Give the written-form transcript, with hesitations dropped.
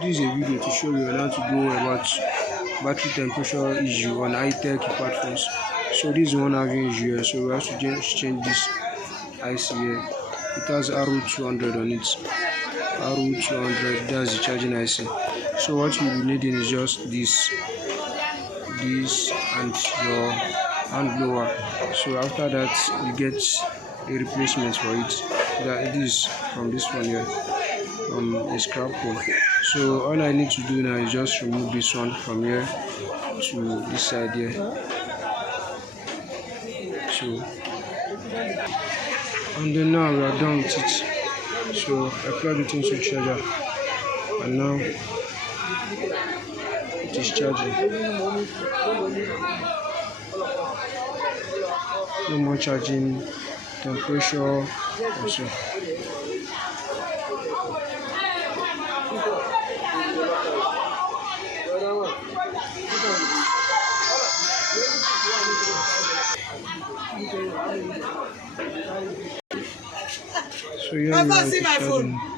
This is a video to show you how to go about battery temperature issue on high-tech platforms. So this is one having issue here, so we have to change this IC here. It has RO200 on it. RO200, that's the charging IC. So what you'll be needing is just this and your hand blower. So after that you get a replacement for it. That is from this one here, from a scrap hole. So all I need to do now is just remove this one from here to this side here. So and then now we are done with it. So I plug it into the charger and now it is charging. No more charging temperature also. So here we are charging.